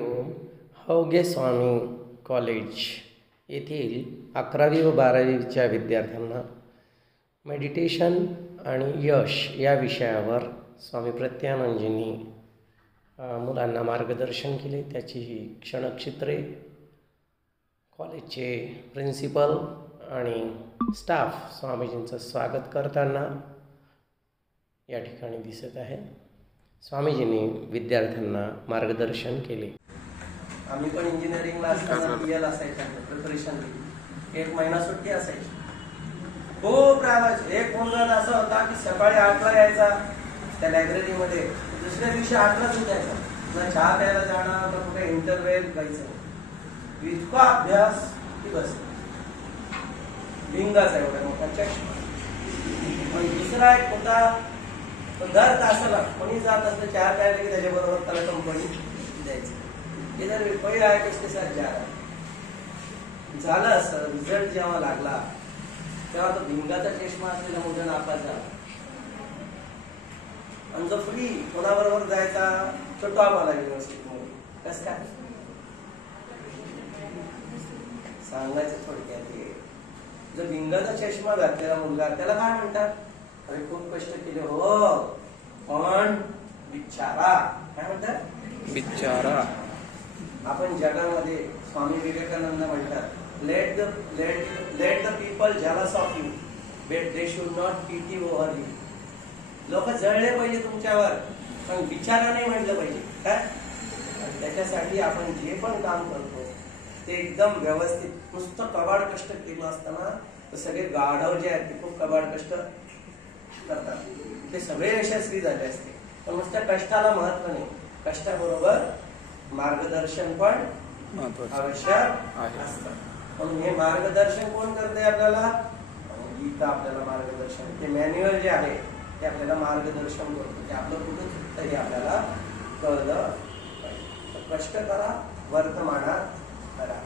ओम हौगे स्वामी college येथील 11वी व 12वीच्या विद्यार्थ्यांना मेडिटेशन आणि यश या विषयावर स्वामी प्रत्यानंदजींनी मुलांना मार्गदर्शन केले। त्याची क्षणचित्रे कॉलेजचे प्रिन्सिपल आणि स्टाफ स्वामीजींचं स्वागत करताना या ठिकाणी दिसत आहे। स्वामीजींनी विद्यार्थ्यांना मार्गदर्शन केले। आम्ही पण इंजिनिअरिंगला असताना पीएल असायचं, प्रिपरेशन एक महिना सुट्टी असायची। खूप राहायचं। एक मुलगा असा होता की सकाळी 8ला यायचा त्या लायब्ररीमध्ये, दुसऱ्या दिवशी 8लाच उठायचा, ना चहा प्यायला जाणार ना कुठे इंटरव्हेल जायचं। इतका अभ्यास की बस भिंगाचा एवढा मोठा चष्मा। पण दुसरा एक होता, तो दर तासाला कोणी जात असलं चहा प्यायला की त्याच्याबरोबर त्याला कंपनी द्यायची। इधर कोई आया किसके साथ जा रहा झालं असं। रिझल्ट जेव्हा लागला तेव्हा तो भिंगाचा चष्मा असलेला मुलं नापास झाला। आणि जो फ्री कोणाबरोबर जायचा तो टॉप आला युनिव्हर्सिटीमध्ये। कसं काय सांगायचं थोडक्यात, जो भिंगाचा चष्मा घातलेला मुलगा त्याला काय म्हणतात? अरे खूप कष्ट केले हो, पण बिचारा। काय म्हणतात? बिचारा। आपण जगामध्ये स्वामी विवेकानंद म्हणतात, let the people jealous of you, but they should not pity over you। लोक जळले पाहिजे तुमच्यावर, पण बिचारा नाही म्हटलं पाहिजे। काय त्याच्यासाठी आपण जे पण काम करतो ते एकदम व्यवस्थित, नुसतं कबाड कष्ट केलं असताना तर सगळे गाढव जे आहेत ते खूप कबाड कष्ट करतात, ते सगळे यशस्वी झाले असते। पण नुसत्या कष्टाला महत्व नाही, कष्टाबरोबर मार्गदर्शन पण आवश्यक असतं। म्हणून हे मार्गदर्शन कोण करते आपल्याला? गीता आपल्याला मार्गदर्शन, ते मॅन्युअल जे आहे ते आपल्याला मार्गदर्शन करतो, ते आपलं कुठं चुकतं हे आपल्याला कळलं पाहिजे। कष्ट करा, वर्तमानात करा।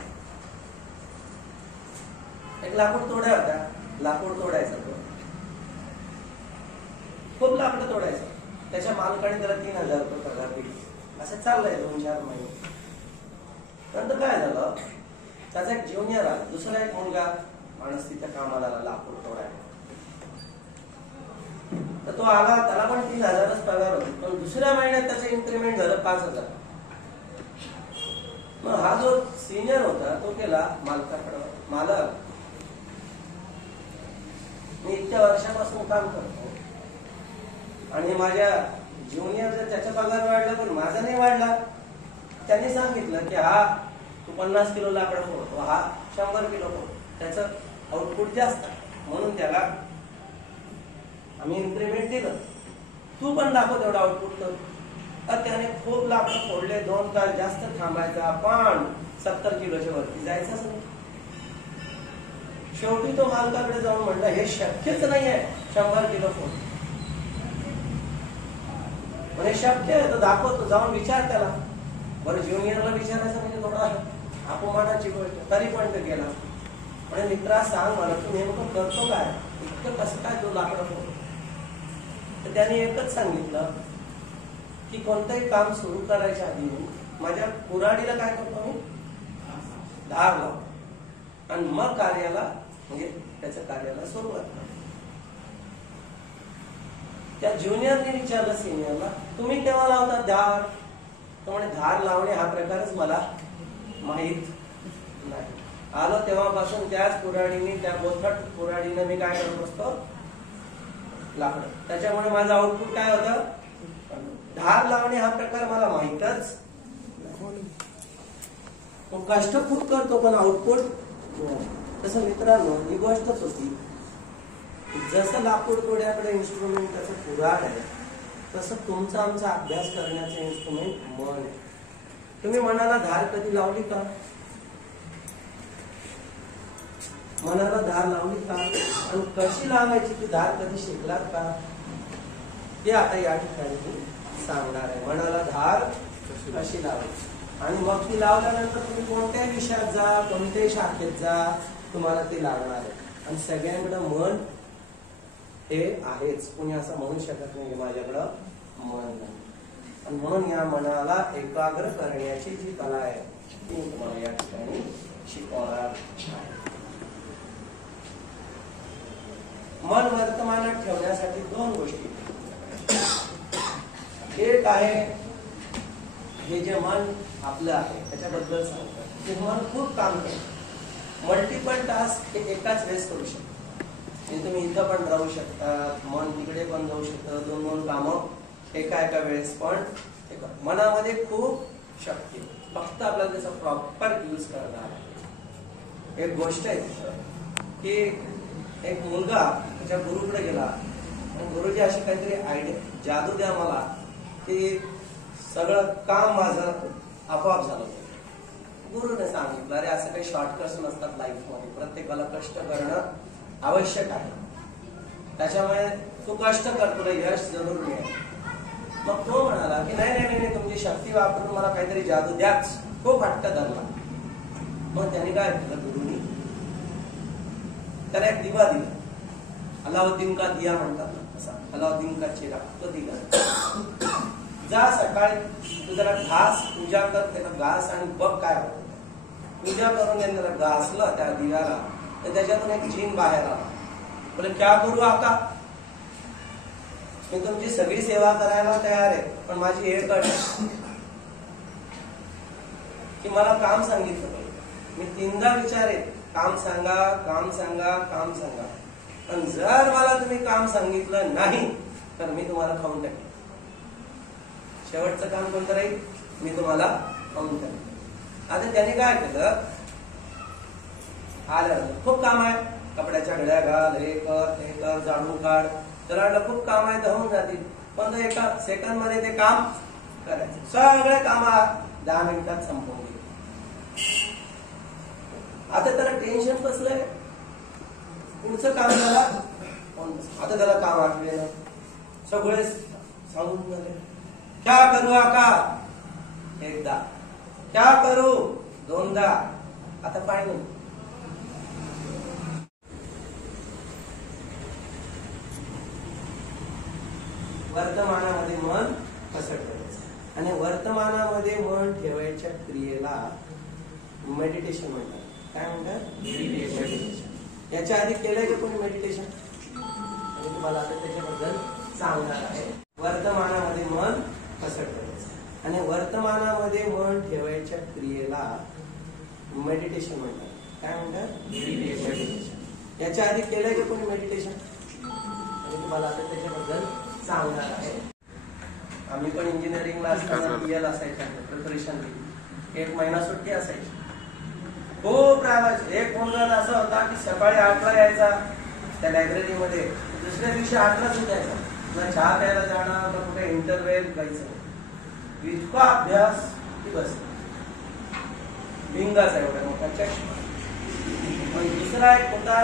एक लाकूड तोड्या होत्या, लाकूड तोडायचं तो खूप लाकूड तोडायचं, त्याच्या मालकाने त्याला 3000 रुपये पगार दिली। असं चाललंय 2-4 महिने। नंतर काय झालं, त्याचा एक ज्युनियर आला, दुसरा एक मुलगा माणूस तिथे कामाला आला लाकूड तोडायला। तर तो आला, त्याला पण 3000च पगार होती, पण दुसऱ्या महिन्यात त्याचं इन्क्रीमेंट झालं 5000। मग हा जो सिनियर होता तो गेला मालकाकडे, मालक मी इतक्या वर्षापासून काम करतो आणि माझ्या ज्युनियर त्याचा पगार वाढला पण माझा नाही वाढला। त्यांनी सांगितलं की हा तू 50 किलो लाकड फोडतो, हा 100 किलो फोडतो, त्याचं आउटपुट जास्त, म्हणून त्याला आम्ही इन्क्रीमेंट दिलं, तू पण दाखव तेवढं आउटपुट कर। त्याने खूप लाकड फोडले, 2 तास जास्त थांबायचा, पण 70 किलोच्या वरती जायचंच नाही। शेवटी तो मालकाकडे जाऊन म्हणला, हे शक्यच नाहीये 100 किलो फोड। म्हणजे शक्य आहे तर दाखवतो, जाऊन विचार त्याला। बरं, ज्युनियरला विचारायचं म्हणजे थोडा अपमानाची गोष्ट, तरी पण तो गेला। म्हणजे मित्रा सांग मला, तू नेमकं करतो काय, इतकं कसं काय तू लाकडं फोडतो? तर त्याने एकच सांगितलं की कोणतंही काम सुरू करायच्या आधी माझ्या कुऱ्हाडीला काय करतो मी, धार लावतो आणि मग कार्याला, म्हणजे त्याच्या कार्याला सुरुवात करतो। त्या ज्युनियरने विचारलं सिनियरला, तुम्ही केव्हा लावता धार? तो म्हणे धार लावणे हा प्रकारच मला माहित नाही। आलो तेव्हापासून त्याच कुऱ्हाडीने, त्या बोथट कुऱ्हाडीने मी काय करत असतो, लाकडं। त्याच्यामुळे माझं आउटपुट काय होतं, धार लावणे हा प्रकार मला माहितच। तो कष्ट खूप करतो पण आउटपुट तसं। मित्रांनो, ही गोष्टच होती, जसं लाकूड तोड्याकडे इन्स्ट्रुमेंट त्याचं कुऱ्हाड आहे, तसं तुमचा आमचा अभ्यास करण्याचं इन्स्ट्रुमेंट मन आहे। तुम्ही मनाला धार कधी लावली का? मनाला धार लावली का? आणि कशी लावायची ती धार कधी शिकलात का? ते आता या ठिकाणी सांगणार आहे। मनाला धार कशी लावायची, आणि मग ती लावल्यानंतर तुम्ही कोणत्याही विषयात जा, कोणत्याही शाखेत जा, तुम्हाला ते लागणार आहे। आणि सगळ्यांकडे मन हे आहेच, कोणी असं म्हणू शकत नाही माझ्याकडं मन नाही। आणि म्हणून या मनाला एकाग्र करण्याची जी कला आहे ती मी तुम्हाला या ठिकाणी शिकवणार आहे. मन वर्तमानात ठेवण्यासाठी दोन गोष्टी. एक आहे हे जे मन आपलं आहे त्याच्याबद्दल सांगतात. हे मन खूप काम करतं. मल्टिपल टास्क हे एकाच वेळेस करू शकतो. तुम्ही इथं पण राहू शकता, मन तिकडे पण जाऊ शकतं. दोन दोन कामं एका वेळेस पण मनामध्ये खूप शक्ती. फक्त आपल्याला त्याचा प्रॉपर यूज करणार आहे. एक गोष्ट आहे की एक मुलगा त्याच्या गुरुकडे गेला आणि गुरुजी अशी काहीतरी आयडिया जादू द्या मला की सगळं काम माझं आपोआप झालं. गुरुने सांगितलं अरे असं काही शॉर्टकट्स नसतात लाईफमध्ये. प्रत्येकाला कष्ट करणं आवश्यक आहे. त्याच्यामुळे तू कष्ट कर, तुला यश जरूर मिळेल. मग तो म्हणाला की नाही नाही नाही तुमची शक्ती वापरून मला काहीतरी जादू द्याच. खूप हट्ट धरला. मग त्यांनी काय केलं गुरुनी त्याला एक दिवा दिला. अलाउद्दीन का दिया म्हणतात ना तसा. अलाउद्दीन का चेहरा तो दिला. जा सकाळी तू जरा घास पूजा कर, त्याला घास आणि बघ काय होतं. पूजा करून त्यांनी त्याला घासलं त्या दिव्याला तर त्याच्यातून एक जीन बाहेर आला. बोले क्या करू आता, मी तुमची सगळी सेवा करायला तयार आहे पण माझी एक अट आहे की मला काम सांगितलं पाहिजे. मी 3दा विचारेन काम सांगा काम सांगा काम सांगा. पण जर मला तुम्ही काम सांगितलं नाही तर मी तुम्हाला खाऊन टाकेन. शेवटचं काम कोणतं राहील, मी तुम्हाला खाऊन टाकेन. आता त्याने काय केलं, आलं खूप काम आहे, कपड्याच्या घड्या घाल, हे कर ते कर, झाडू काढ. त्याला वाटलं खूप काम आहे तर होऊन जातील. पण तो एका सेकंड मध्ये ते काम करायचं. सगळे काम 10 मिनिटात संपवून गेले. आता त्याला टेन्शन बसलंय, पुढचं काम झाला. आता त्याला काम आठवलं. सगळे सांगून झाले क्या करू आका, एकदा क्या करू, 2दा, आता फायनल. वर्तमानामध्ये मन कसं ठेवायचं आणि वर्तमानामध्ये मन ठेवायच्या क्रियेला मेडिटेशन म्हणतात. काय म्हणतात, मेडिटेशन. याच्या आधी केलंय का कोणी मेडिटेशन? मी तुम्हाला आता त्याच्याबद्दल सांगणार आहे. वर्तमानामध्ये मन कसं ठेवायचं आणि वर्तमानामध्ये मन ठेवायच्या क्रियेला मेडिटेशन म्हणतात. काय म्हणतात, मेडिटेशन. याच्या आधी केलंय का कोणी मेडिटेशन? मी तुम्हाला आता त्याच्याबद्दल सांगणार आहे. आम्ही पण इंजिनिअरिंगला असताना PL असायचं प्रिपरेशन. 1 महिना सुट्टी असायची. खूप राहायचं. एक मुलगा असा होता की सकाळी 8ला यायचा त्या लायब्ररीमध्ये, दुसऱ्या दिवशी 8ला सुटायचा. ना चहा प्यायला जाणार ना कुठे इंटरव्हेल जायचं. इतका अभ्यास की बस भिंगाचा एवढा मोठा चष्मा. पण दुसरा एक होता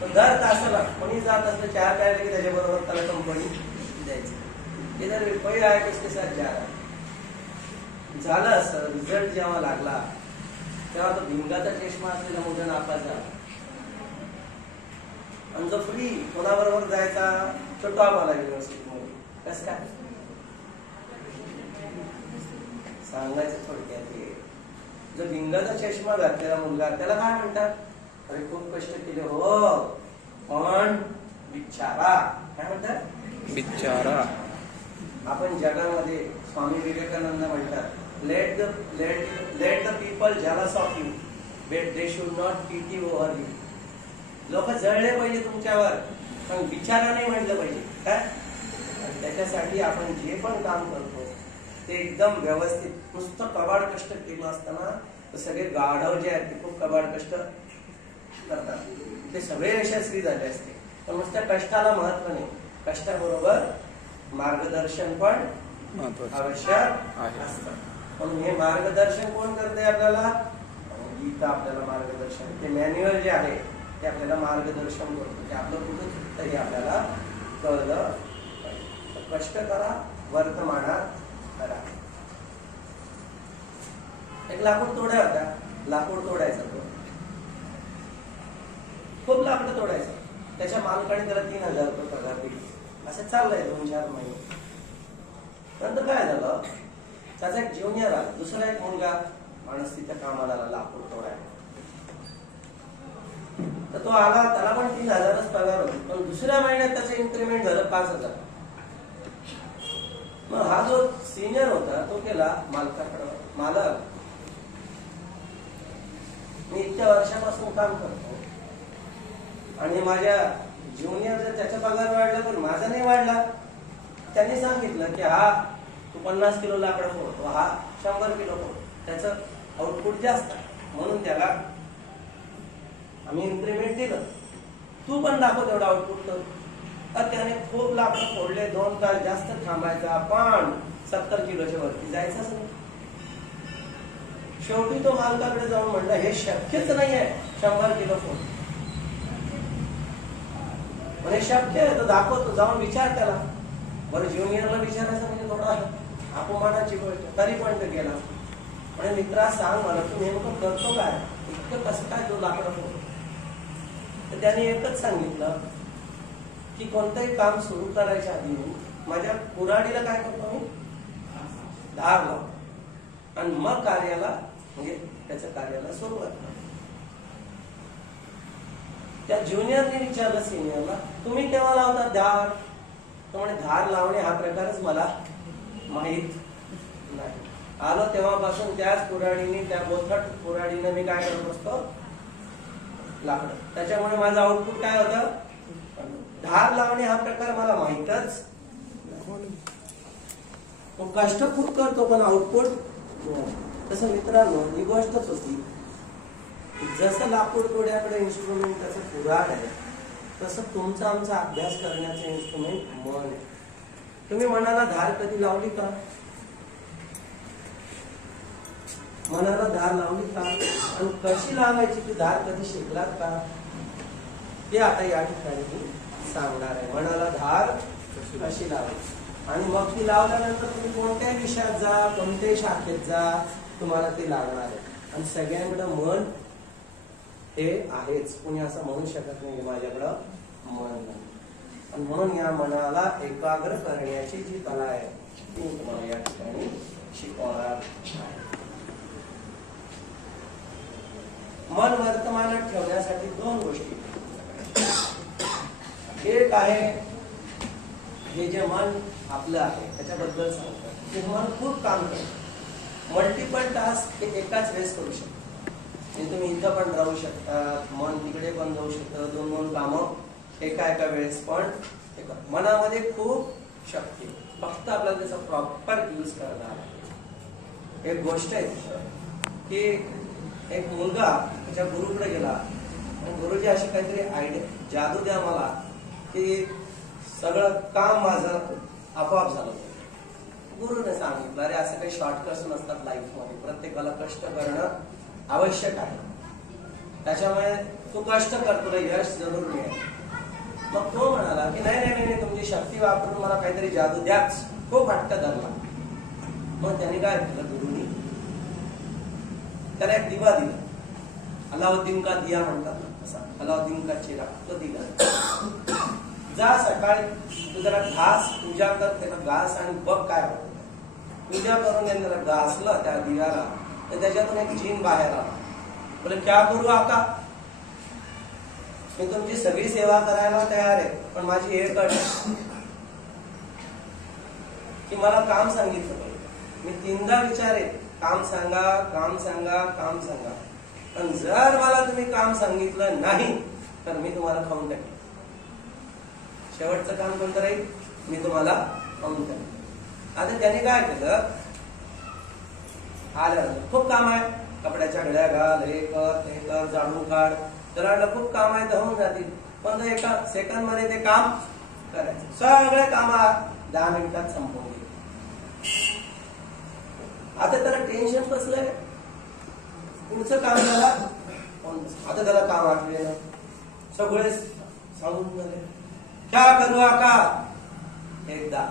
तो दर तासाला कोणी जात असलं चहा प्यायला की त्याच्याबरोबर त्याला कंपनी द्यायची. इधर कोई आहे किसके साथ जा रहा. झालं असं रिझल्ट जेव्हा लागला तेव्हा तो भिंगाचा चष्मा असलेला मुलगा नापास झाला. आणि जो फ्री कोणाबरोबर जायचा तो टॉप आला युनिव्हर्सिटीमध्ये. कसं काय सांगायचं थोडक्यात. जो भिंगाचा चष्मा घातलेला मुलगा त्याला काय म्हणतात, अरे खूप कष्ट केले हो पण बिचारा. काय म्हणतात, बिचारा. आपण जगामध्ये स्वामी विवेकानंद म्हणतात let the people jealous of you but they should not pity over you. लोक जळले पाहिजे तुमच्यावर पण बिचारा नाही म्हटलं पाहिजे. काय त्याच्यासाठी आपण जे पण काम करतो ते एकदम व्यवस्थित. नुसतं कबाड कष्ट केलं असताना तर सगळे गाढव जे आहेत ते खूप कबाड कष्ट करतात, ते सगळे यशस्वी झाले असते. पण नुसत्या कष्टाला महत्व नाही. कष्टाबरोबर मार्गदर्शन पण आवश्यक असतं. पण हे मार्गदर्शन कोण करते आपल्याला, गीता आपल्याला मार्गदर्शन. ते मॅन्युअल जे आहे ते आपल्याला मार्गदर्शन करतो. ते आपलं कुठं चुकतं हे आपल्याला कळलं पाहिजे. कष्ट करा, वर्तमानात करा. एक लाकूड तोड्या होत्या, लाकूड तोडायचा तो खूप लाकडं तोडायचं. त्याच्या मालकाने त्याला 3000 रुपये पगार दिली. असं चाललंय 2-4 महिने. नंतर काय झालं, त्याचा एक ज्युनियर आला, दुसरा एक मुलगा माणूस तिथे कामाला आला लाकूड तोडायला. तर तो आला, त्याला पण 3,000च पगार होती, पण दुसऱ्या महिन्यात त्याचं इन्क्रीमेंट झालं 5,000. मग हा जो सिनियर होता तो केला मालकाकडे, मालक मी इतक्या वर्षापासून काम करतो आणि माझ्या ज्युनियर जर त्याचा पगार वाढला पण माझा नाही वाढला. त्यांनी सांगितलं की हा तू 50 किलो लाकडं फोडतो, हा 100 किलो फोडतो, त्याचं आउटपुट जास्त आहे म्हणून त्याला आम्ही इन्क्रीमेंट दिलं, तू पण दाखव तेवढं आउटपुट कर. तर त्याने खूप लाकडं फोडले, 2 तास जास्त थांबायचा, पण 70 किलोच्या वरती जायचंच नाही. शेवटी तो मालकाकडे जाऊन म्हणला हे शक्यच नाहीये 100 किलो फोड. म्हणजे शक्य आहे तर दाखवतो, जाऊन विचार त्याला. बरं ज्युनियरला विचारायचं म्हणजे थोडा अपमानाची गोष्ट, तरी पण तो गेला. म्हणजे मित्रा सांग मला तू नेमकं करतो काय, इतकं कसं काय तू लाकडं फोडतो. तर त्याने एकच सांगितलं की कोणतंही काम सुरू करायच्या आधी माझ्या कुऱ्हाडीला काय करतो मी, धार लावतो आणि मग कार्याला म्हणजे त्याच्या कार्याला सुरुवात करतो. त्या ज्युनियरने विचारलं सिनियरला तुम्ही केव्हा लावता धार. तो म्हणे धार लावणे हा प्रकारच मला माहित नाही. आलो तेव्हापासून त्याच कुऱ्हाडीने, त्या बोथट कुऱ्हाडीने मी काय करत असतो, लाकडं. त्याच्यामुळे माझं आउटपुट काय होतं, धार लावणे हा प्रकार मला माहितच. तो कष्ट खूप करतो पण आउटपुट. तसं मित्रांनो ही गोष्टच होती, जसं लाकूड तोड्याकडे इन्स्ट्रुमेंट त्याचं कुऱ्हाड आहे, तसं तुमचा आमचा अभ्यास करण्याचं इन्स्ट्रुमेंट मन आहे. तुम्ही मनाला धार कधी लावली का, मनाला धार लावली का, आणि कशी लावायची ती धार कधी शिकलात का, ते आता या ठिकाणी मी सांगणार आहे. मनाला धार कशी लावायची, आणि मग ती लावल्यानंतर तुम्ही कोणत्याही विषयात जा, कोणत्याही शाखेत जा, तुम्हाला ते लागणार आहे. आणि सगळ्यांकडे मन हे आहेच, कोणी असं म्हणू शकत नाही माझ्याकडं मन नाही. आणि म्हणून या मनाला एकाग्र करण्याची जी कला आहे ती तुम्हाला या ठिकाणी शिकवणार आहे. मन वर्तमानात ठेवण्यासाठी 2 गोष्टी. एक आहे हे जे मन आपलं आहे त्याच्याबद्दल सांगतात, ते मन खूप काम करतं, मल्टिपल टास्क ते एकाच वेळेस करू शकतो. म्हणजे तुम्ही इथं पण राहू शकता, मन तिकडे पण जाऊ शकतं, 2 कामं एका वेळेस पण. मनामध्ये खूप शक्ती, फक्त आपल्याला त्याचा प्रॉपर यूज करणार आहे. एक गोष्ट आहे की एक मुलगा त्याच्या गुरुकडे गेला आणि गुरुजी अशी काहीतरी आयडिया, जादू द्या मला की सगळं काम माझं आपोआप झालं. गुरुने सांगितलं अरे असं काही शॉर्टकट्स नसतात लाईफमध्ये, प्रत्येकाला कष्ट करणं आवश्यक आहे, त्याच्यामुळे तू कष्ट कर, तुला यश जरूर मिळेल. मग तो म्हणाला की नाही नाही नाही, तुमची शक्ती वापरून मला काहीतरी जादू द्याच. खूप हट्ट धरला. मग त्याने काय केलं, गुरुनी त्याला एक दिवा दिला, अलाउद्दीन का दिया म्हणतात ना, असा अलाउद्दीन का चेहरा तो दिला. जा सकाळी तू जरा घास पूजा कर, त्याला घास आणि बघ काय होतं. पूजा करून त्याला घासलं त्या दिव्याला, तर त्याच्यातून एक जिन बाहेर आला. बोले क्या करू आका, मी तुमची सगळी सेवा करायला तयार आहे, पण माझी एक अट की मला काम सांगितलं पाहिजे. मी 3दा विचारे काम सांगा, काम सांगा, काम सांगा, पण जर मला तुम्ही काम सांगितलं नाही तर मी तुम्हाला खाऊन टाकेन. शेवटचं काम कोणतं राहील, मी तुम्हाला खाऊन टाकेन. आता त्याने काय केलं, आलं खूप काम आहे, कपड्याच्या घड्या घाल, हे कर ते कर, जाडून काढ, त्याला खूप काम आहे तर होऊन जातील, पण एका सेकंड मध्ये ते काम करायचं. सगळे काम 10 मिनिटात संपवून गेले. आता त्याला टेन्शन कसलंय, पुढचं काम झाला, आता त्याला काम आठवलेलं, सगळे सांगून झाले. क्या करू आका, 1दा,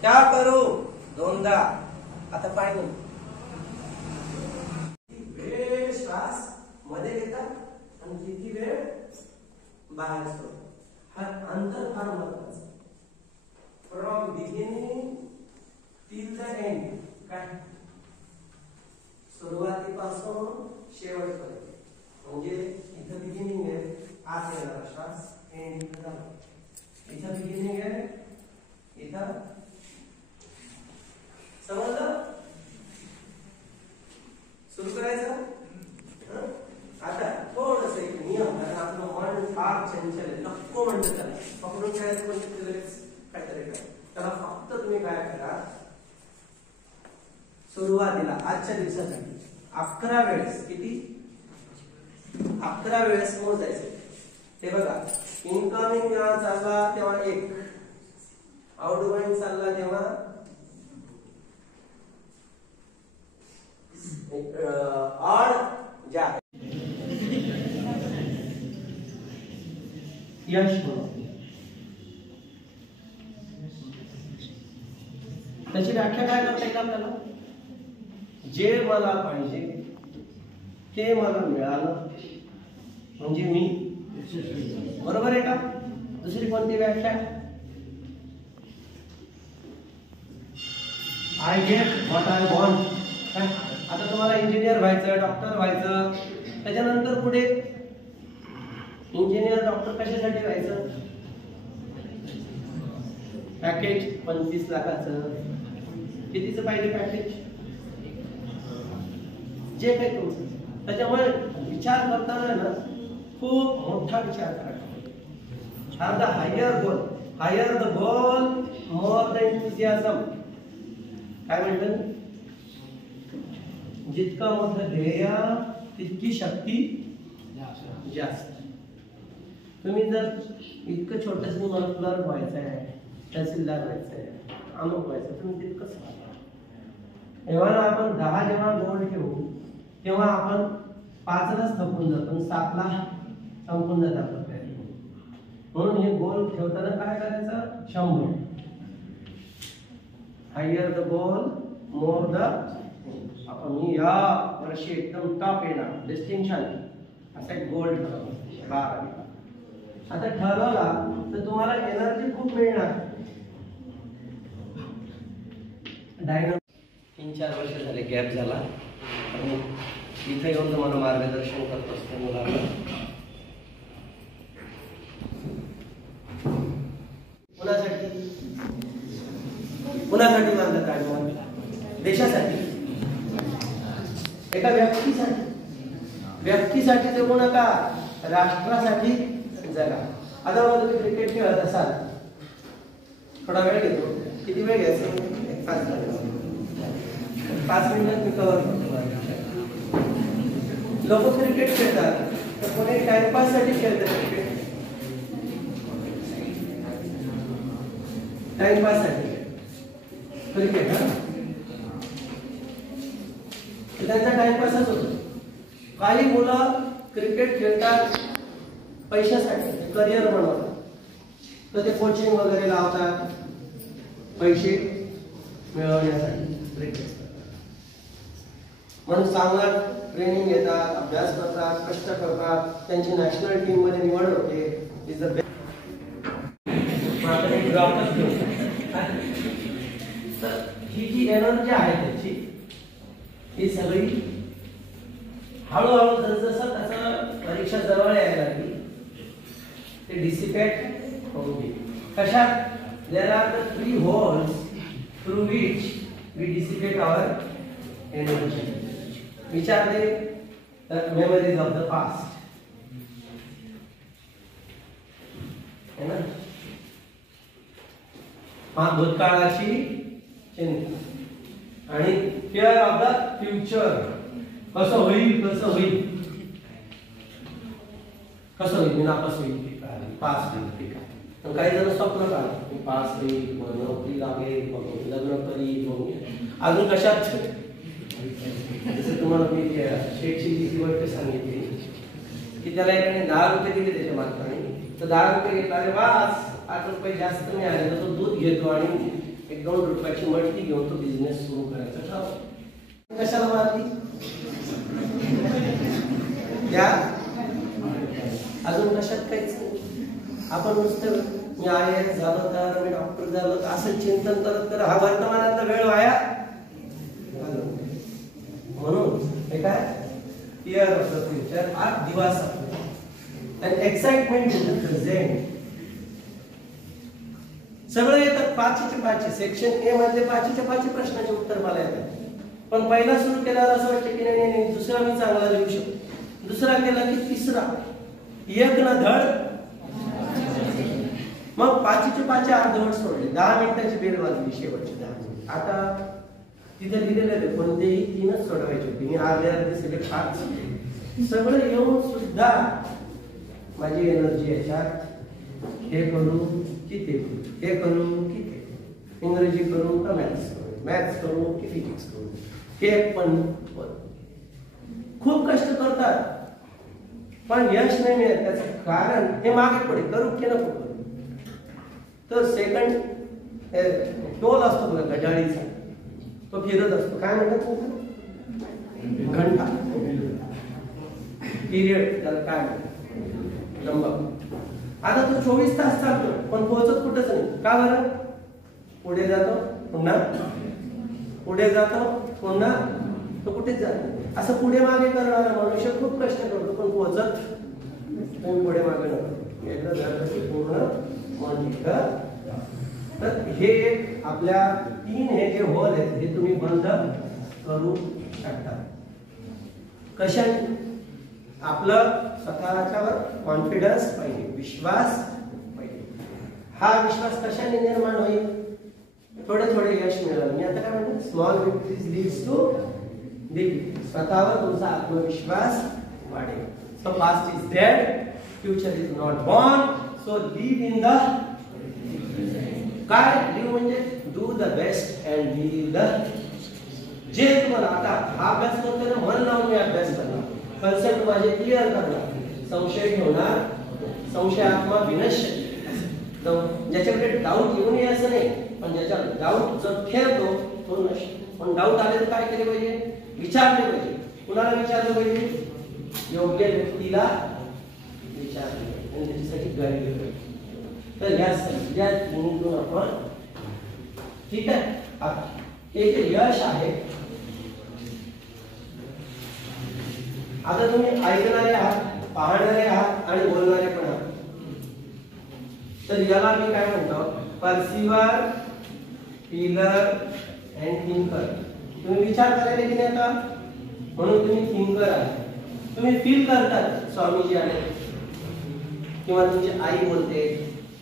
क्या करू 2दा, आता फायनल. वेळ श्वास मध्ये घेतात आणि किती वेळ बाहेर सोडतात, हा अंतर फार महत्वाचं. फ्रॉम बिगिनिंग पासून शेवटपर्यंत, म्हणजे इथं बिगिनिंग आहे, आत येणारा श्वास, एंड इथं झाला. इथं बिगिनिंग आहे, इथं समजलं. सुरू करायचं. आता थोडस एक नियम, कारण आपलं मन फार चंचल आहे, नको म्हणतं त्याला पकडून ठेवायचं, म्हणजे लगेच काहीतरी काय. त्याला फक्त तुम्ही काय करा, सुरुवातीला आजच्या दिवसासाठी 11 वेळेस, किती 11 वेळेस मोजायचे. ते बघा, इनकमिंग जेव्हा चालला तेव्हा 1, आउटगोइंग चालला तेव्हा ऑड ज्या यश म्हणून. त्याची व्याख्या काय करता येईल आपल्याला? जे मला पाहिजे ते मला मिळालं म्हणजे मी यशस्वी. बरोबर आहे का? दुसरी कोणती व्याख्या? I get what I want. आता तुम्हाला इंजिनियर व्हायचं, डॉक्टर व्हायचं, त्याच्यानंतर पुढे इंजिनियर डॉक्टर कशासाठी व्हायचं? पॅकेज 25 लाखाचं. कितीचं पाहिजे पॅकेज? जे काही तुमचं. त्याच्यामुळे विचार करताना ना खूप मोठा विचार करायचा. Have the higher goal, higher the goal more the enthusiasm. काय म्हणतात? जितका मोठं ध्येय तितकी शक्ती जास्त. तुम्ही जर इतकं छोटस मला क्लर्क व्हायचं आहे, तहसीलदार व्हायचं आहे, अमुक व्हायचं, तुम्ही तितकंच व्हा. तेव्हा आपण 10 जेव्हा गोल ठेवू तेव्हा आपण 5लाच थकून जातो, 7ला संपून जात आपलं प्रयत्न. म्हणून हे गोल ठेवताना काय करायचं? 100. Higher the goal more the. आपण या वर्षी एकदम टॉप येणार, डिस्टिंक्शन, असा एक गोल ठरवला. आता ठरवला तर तुम्हाला एनर्जी खूप मिळणार. 3-4 वर्ष झाले गॅप झाला आणि इथे येऊन तुम्हाला मार्गदर्शन करत असतो मुलांना. कुणासाठी मार्ग काढला? देशासाठी, एका व्यक्तीसाठी जगू नका, राष्ट्रासाठी जगा. आता मग तुम्ही क्रिकेट खेळत असाल, थोडा वेळ घेतो. किती वेळ घ्यायचा? 5 मिनिटात मी कव्हर करतो. लोक क्रिकेट खेळतात तर कोणी टाइमपास साठी खेळतात. क्रिकेट टाइमपास साठी क्रिकेट, त्यांचा टाइमपासच होतो. काही मुलं क्रिकेट खेळतात पैशासाठी, करिअर बनवतात, तर ते कोचिंग वगैरे लावतात पैसे मिळवण्यासाठी क्रिकेट. म्हणून चांगला ट्रेनिंग घेतात, अभ्यास करतात, कष्ट करतात, त्यांची नॅशनल टीम मध्ये निवड होते. Is the best. तर ही जी एनर्जी आहे त्याची, ही सगळी हळूहळू जसं त्याचं परीक्षा जवळ यायला लागली ते डिसिपेट होऊ दे. कशात? There are the 3 holes through which we dissipate our energy. विचार दे मेमरीज ऑफ द पास्ट, है ना? भूतकाळाची चिंता आणि फिअर ऑफ द फ्युचर. कसं होईल, कसं होईल, कसं होईल, मी नापास होईल की काय, पास होईल की काय. पण काही जण स्वप्न काढतात, मी पास होईल, मग नोकरी लागेल, मग लग्न करील, मग अजून कशात. जसं तुम्हाला मी शेठची जी गोष्ट सांगितली की त्याला एकाने 10 रुपये दिले त्याच्या मालकाने, तर 10 रुपये घेतला, अरे वास 8 रुपये जास्त मिळाले, तर तो दूध घेतो आणि 1-2 रुपयाची मटकी घेऊन तो बिझनेस सुरू करायचा ठरवतो. कशाला मारली? त्या अजून कशात काहीच आपण नुसतं मी IAS झालो तर, मी डॉक्टर झालो तर असं चिंतन करत हा वर्तमानातला वेळ वाया. म्हणून हे काय फिअर ऑफ द फ्युचर हा दिवास आणि एक्साइटमेंट इन द प्रेझेंट. सगळं येतात 5चे 5 सेक्शन ए मधले 5चे 5 प्रश्नाचे उत्तर मला येतात. पण पहिला सुरू केल्यावर असं वाटतं की नाही नाही दुसरा मी चांगला लिहू शकतो. दुसरा केला की तिसरा एक ना धड. मग 5चे 5 अर्धवट सोडले. 10 मिनिटाची बेल वाजली शेवटची 10 मिनिट. आता तिथे लिहिलेलं आहे कोणतेही 3च सोडवायचे होते. मी अर्धे सिलेक्ट 5 सगळं येऊन सुद्धा माझी एनर्जी याच्यात हे करू की ते करू, हे करू की ते करू, इंग्रजी करू का मॅथ्स करू, मॅथ्स करू की फिजिक्स करू, हे पण खूप कष्ट करतात पण यश नाही मिळत. त्याचं कारण हे मागे पुढे करू की नको करू. तर सेकंड टोल असतो बघा गजाळीचा, तो फिरत असतो. काय म्हणतात घंटा पिरियड, त्याला काय म्हणतात लंबा. आता तो 24 तास चालतो पण पोहोचत कुठंच नाही. का बरं? पुढे जातो पुन्हा पुढे जातो पुन्हा तो कुठेच जात नाही. असं पुढे मागे करणारा मनुष्य खूप कष्ट करतो पण पोहोचत तुम्ही पुढे मागे नको. एकदा झालं की पूर्ण मन तिथं. तर हे आपल्या 3 हे जे होल आहेत हे तुम्ही बंद करू शकता. कशाने? आपलं स्वतःच्यावर कॉन्फिडन्स पाहिजे, विश्वास पाहिजे. हा विश्वास कशाने निर्माण होईल? थोडे थोडे यश मिळालं. मी आता काय म्हणतो small victories leads to big. स्वतःवर तुमचा आत्मविश्वास वाढेल. So past is dead, future is not born, so live in the. काय लिव्ह म्हणजे do the best and live the. जे तुम्हाला आता हा अभ्यास करतोय ना मन लावून मी अभ्यास करणार, कन्सेप्ट माझे क्लिअर करणार, संशय ठेवणार, संशयात्मा विनश्यती. ज्याच्याकडे डाऊट येऊ नये असं नाही पण ज्याच्या डाऊट जर ठेवतो तो नष्ट. पण डाऊट आले तर काय केले पाहिजे? विचारले पाहिजे. कुणाला विचारलं पाहिजे? योग्य व्यक्तीला विचारले आणि त्याच्यासाठी गाईड पाहिजे. तर या सगळ्या तिन्हीतून आपण ठीक आहे. हे जे यश आहे आता तुम्ही ऐकणारे आहात, पाहणारे आहात आणि बोलणारे पण आहात. तर याला मी काय म्हणतो पर्सिव्हर, फीलर अँड थिंकर. तुम्ही विचार करायला की नाही आता म्हणून तुम्ही थिंकर आहात. तुम्ही फील करतात स्वामीजी आले किंवा तुमची आई बोलते,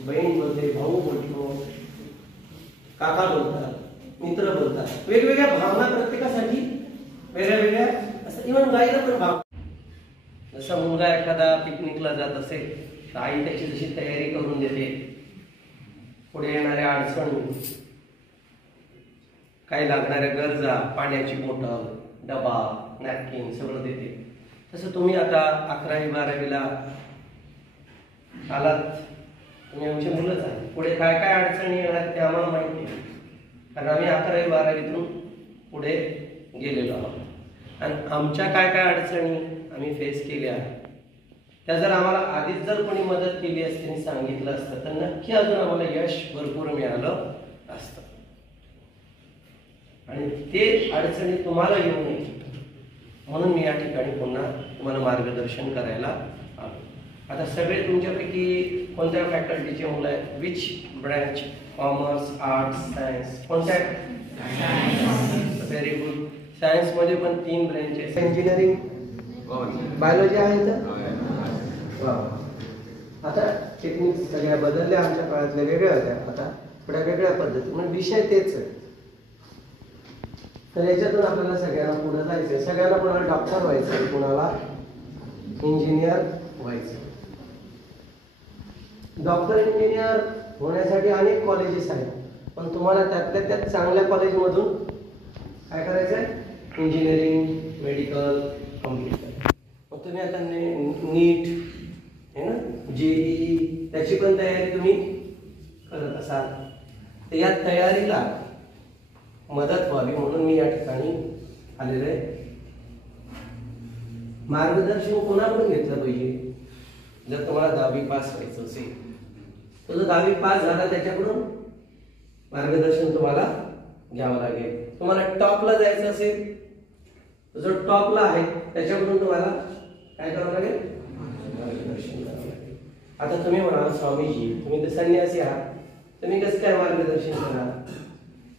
बहीण बोलते, भाऊ बोलतो, काका बोलतात, मित्र बोलतात. वेगवेगळ्या भावना प्रत्येकासाठी वेगळ्या वेगळ्या असं. इव्हन गाईला पण भाव. जसा मुलगा एखादा पिकनिकला जात असेल तर आई त्याची जशी तयारी करून देते, पुढे येणाऱ्या अडचणी, काही लागणाऱ्या गरजा, पाण्याची बॉटल, डबा, नॅपकिन सगळं देते. तसं तुम्ही आता 11वी 12वीला आलात, तुम्ही आमची मुलंच आहे. पुढे काय काय अडचणी येणार ते आम्हाला माहिती आहे कारण आम्ही 11वी 12वीतून पुढे गेलेलो आहोत. आणि आमच्या काय काय अडचणी आम्ही फेस केल्या त्या जर आम्हाला आधीच जर कोणी मदत केली असती आणि सांगितलं असतं तर नक्की अजून आम्हाला यश भरपूर मिळालं असतं. आणि ते अडचणी तुम्हाला येऊ नये म्हणून मी या ठिकाणी पुन्हा तुम्हाला मार्गदर्शन करायला आलो. आता सगळे तुमच्यापैकी कोणत्या फॅकल्टीचे मुलं आहेत? Which branch? Commerce, arts, science? कोणत्या? Very good. सायन्स मध्ये पण 3 ब्रँचेस. इंजिनिअरिंग, बायोलॉजी आहे तर आता टेक्निक सगळ्या बदलल्या. आमच्या काळातल्या वेगळ्या होत्या, आता थोड्या वेगळ्या पद्धती म्हणजे विषय तेच आहे. तर याच्यातून आपल्याला सगळ्यांना पुढे जायचंय. सगळ्यांना कोणाला डॉक्टर व्हायचंय, कोणाला इंजिनियर व्हायचं. डॉक्टर इंजिनियर होण्यासाठी अनेक कॉलेजेस आहेत पण तुम्हाला त्यातल्या त्यात चांगल्या कॉलेजमधून काय करायचंय? इंजिनिअरिंग, मेडिकल कम्प्लीट करायचं. मग तुम्ही आता नीट है ना, जेईई त्याची पण तयारी तुम्ही करत असाल तर या तयारीला मदत व्हावी म्हणून मी या ठिकाणी आलेलो आहे. मार्गदर्शन कोणाकडून घेतलं पाहिजे? जर तुम्हाला 10वी पास व्हायचं असेल तर 10वी पास झाला त्याच्याकडून मार्गदर्शन तुम्हाला घ्यावं लागेल. तुम्हाला टॉपला जायचं असेल जो टॉपला आहे त्याच्याकडून तुम्हाला काय करावं लागेल, मार्गदर्शन करावं लागेल. आता तुम्ही म्हणाल स्वामीजी तुम्ही तर संन्यासी आहात, तुम्ही कसं काय मार्गदर्शन कराल?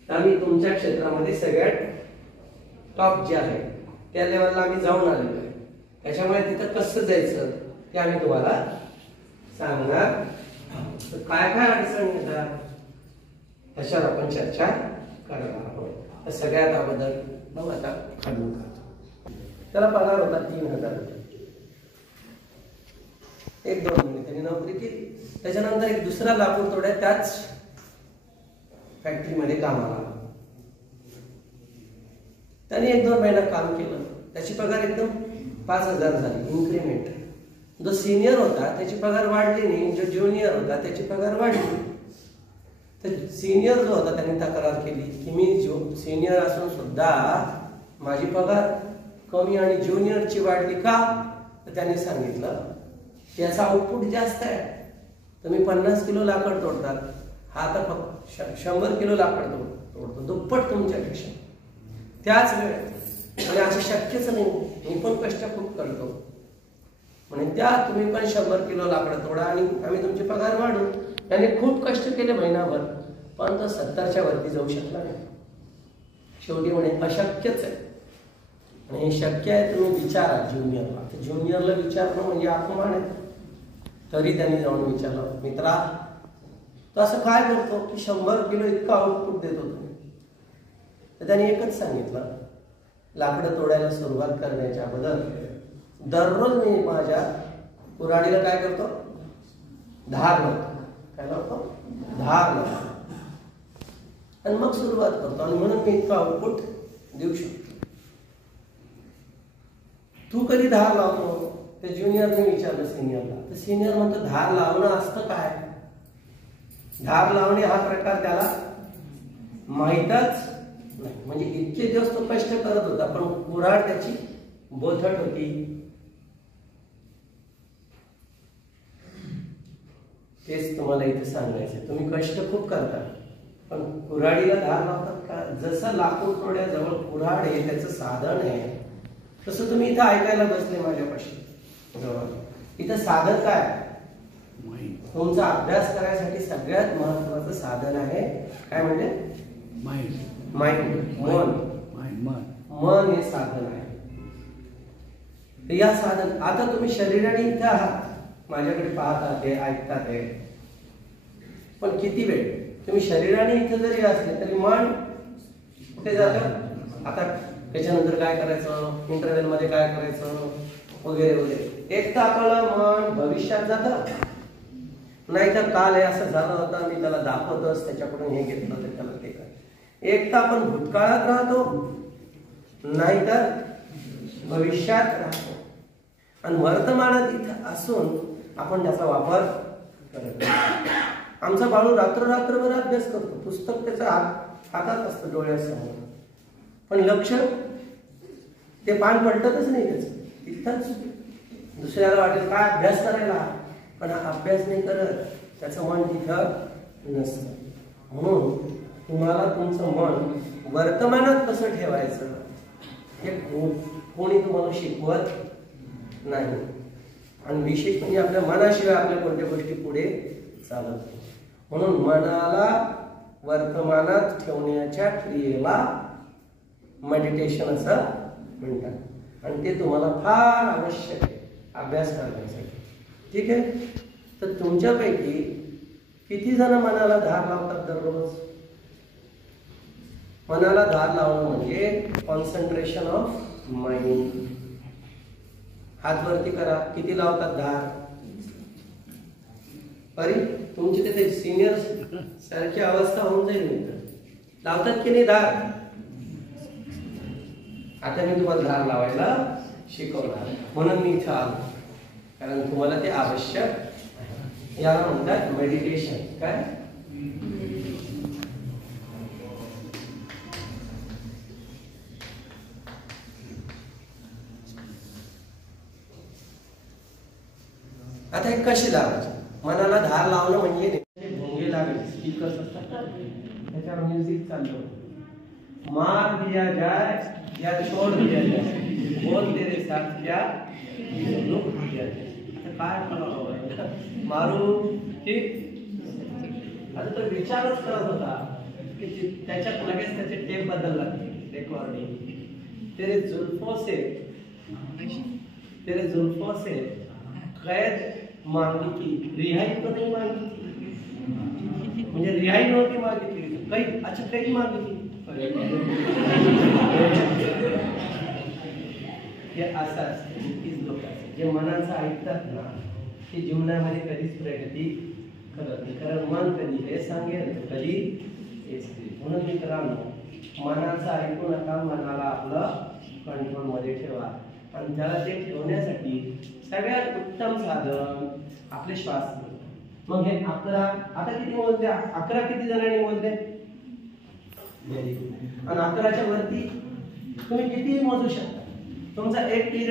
आम्ही तुमच्या क्षेत्रामध्ये सगळ्यात टॉप जे आहे त्या लेवलला आम्ही जाऊन आलेलो आहे, त्याच्यामुळे तिथं कसं जायचं ते आम्ही तुम्हाला सांगणार. तर काय काय अडचण येतात त्याच्यावर आपण चर्चा करणार आहोत. तर सगळ्यात अगोदर मग आता खालून करतो. त्याला पगार होता 3,000 रुपये. 1-2 महिने त्यांनी नोकरी केली. त्याच्यानंतर एक दुसरा लाकूड तोड्या त्याच फॅक्टरीमध्ये कामाला आला. त्यांनी 1-2 महिना काम केलं, त्याची पगार एकदम 5,000 झाली इन्क्रीमेंट. जो सिनियर होता त्याची पगार वाढली नाही, जो ज्युनियर होता त्याची पगार वाढली. तर सिनियर जो होता त्यांनी तक्रार केली की मी सिनियर असून सुद्धा माझी पगार कमी आणि ज्युनियरची वाढली का? तर त्यांनी सांगितलं याचा आउटपुट जास्त आहे, तुम्ही 50 किलो लाकड तोडतात, हा तर फक्त 100 किलो लाकड तोडतो, दुप्पट तुमच्यापेक्षा. त्याच वेळेत म्हणजे असं शक्यच नाही, मी पण कष्ट खूप करतो म्हणजे त्या तुम्ही पण 100 किलो लाकडं तोडा आणि आम्ही तुमचे पगार वाढू. त्याने खूप कष्ट केले महिनाभर, पण तो 70च्या वरती जाऊ शकला नाही. शेवटी म्हणे अशक्यच आहे. आणि हे शक्य आहे तुम्ही विचारा ज्युनियरला. तर ज्युनियरला विचारणं म्हणजे अपमान आहे. तरी त्यांनी जाऊन विचारलं मित्रा तो असं काय करतो की 100 किलो इतका आउटपुट देतो तुम्ही? तर त्यांनी एकच सांगितलं, लाकडं तोडायला सुरुवात करण्याच्या अगोदर दररोज मी माझ्या कुऱ्हाडीला काय करतो, धार लावतो. काय लावतो? धार लावतो आणि मग सुरुवात करतो आणि म्हणून मी इतकं आउटपुट देऊ शकतो. तू कधी धार लावतो? ते ज्युनियरने विचारलं सिनियरला. तर सिनियर म्हणतो धार लावणं असतं काय? धार लावणे हा प्रकार त्याला माहीतच नाही. म्हणजे इतके दिवस तो कष्ट करत होता पण कुऱ्हाड त्याची बोथट होती. तेच तुम्हाला इथे सांगायचं, तुम्ही कष्ट खूप करता पण कुऱ्हाडीला धार लावतात का? जसं लाकूड तोड्याजवळ कुऱ्हाड आहे त्याचं साधन आहे, तसं तुम्ही इथं ऐकायला बसले माझ्यापाशी जवळ. इथं साधन काय? तुमचा अभ्यास करायसाठी सगळ्यात महत्वाचं साधन आहे काय म्हणजे माइंड, मन हे साधन आहे. या साधन आता तुम्ही शरीराने इथं आहात, माझ्याकडे पाहतात आहे, ऐकतात आहे, पण किती वेळ तुम्ही शरीराने इथं जरी असले तरी मन कुठे जातं? आता त्याच्यानंतर काय करायचं, इंटरव्ह्यू मध्ये काय करायचं वगैरे वगैरे. एक तर आपलं मन भविष्यात जातं, नाहीतर काल हे असं झालं होतं मी त्याला दाखवतोच, त्याच्याकडून हे घेतलं तर त्याला ते काय. एक तर आपण भूतकाळात राहतो, नाहीतर भविष्यात राहतो आणि वर्तमानात इथं असून आपण त्याचा वापर करत नाही. आमचा बाळू रात्रभर अभ्यास करतो, पुस्तक त्याच्या हातात असतं डोळ्यासमोर, पण लक्ष ते पान पलटतच नाही त्याचं. इथंच दुसऱ्याला वाटेल काय अभ्यास करायला, पण हा अभ्यास नाही करत, त्याचं मन तिथं नसतं. म्हणून तुम्हाला तुमचं मन वर्तमानात कसं ठेवायचं हे कोणी तुम्हाला शिकवत नाही. आणि विशेष म्हणजे आपल्या मनाशिवाय आपल्या कोणत्या गोष्टी पुढे चालत नाही. म्हणून मनाला वर्तमानात ठेवण्याच्या क्रियेला मेडिटेशन असं म्हणतात आणि ते तुम्हाला फार आवश्यक आहे अभ्यास करण्यासाठी. ठीक आहे. तर तुमच्यापैकी किती जण मनाला धार लावतात दररोज? मनाला धार लावणं म्हणजे कॉन्सन्ट्रेशन ऑफ माइंड. हात वरती करा, किती लावतात धार? अरे तुमची तिथे सिनियर सारखी अवस्था होऊन जाईल, लावतात की नाही धार? आता मी तुम्हाला धार लावायला शिकवणार म्हणून मी इथं आलो, कारण तुम्हाला ते आवश्यक आहे. याला म्हणतात मेडिटेशन. काय? आता हे कशी लावायची? मनाला धार लावणं म्हणजे भोंगे लागले, स्पीकर्स असतात त्याच्यावर म्युझिक चाललं, मार दिया जाए या छोड़ दिया जाए. बोल तेरे साथ क्या लोक काय मारू ठीक. आता तो विचारच करत होता की त्याच्यात लगेच त्याचे टेप बदलला रेकॉर्डिंग. तेरे जुल्फों से कैद मांगी थी, रिहाई तो नहीं मांगी थी. म्हणजे रिहाई नव्हती मागितली, कैद. अच्छा कैद मागितली. हे असं असतं तीच लोकांचं जे मनाचं ऐकतात ना ते जीवनामध्ये कधीच प्रगती करत नाही. कारण मन कधी हे सांगेल कधी हेच करेल. म्हणून मित्रांनो मनाचं ऐकू नका, मनाला आपलं कंट्रोल मध्ये ठेवा. आणि त्याला ते ठेवण्यासाठी सगळ्यात उत्तम साधन आपले श्वास. मग हे 11 आता किती मोजले? 11 किती जणांनी मोजले? आणि 11च्या वरती तुम्ही किती मोजू शकता. तुमचा एक पिरियड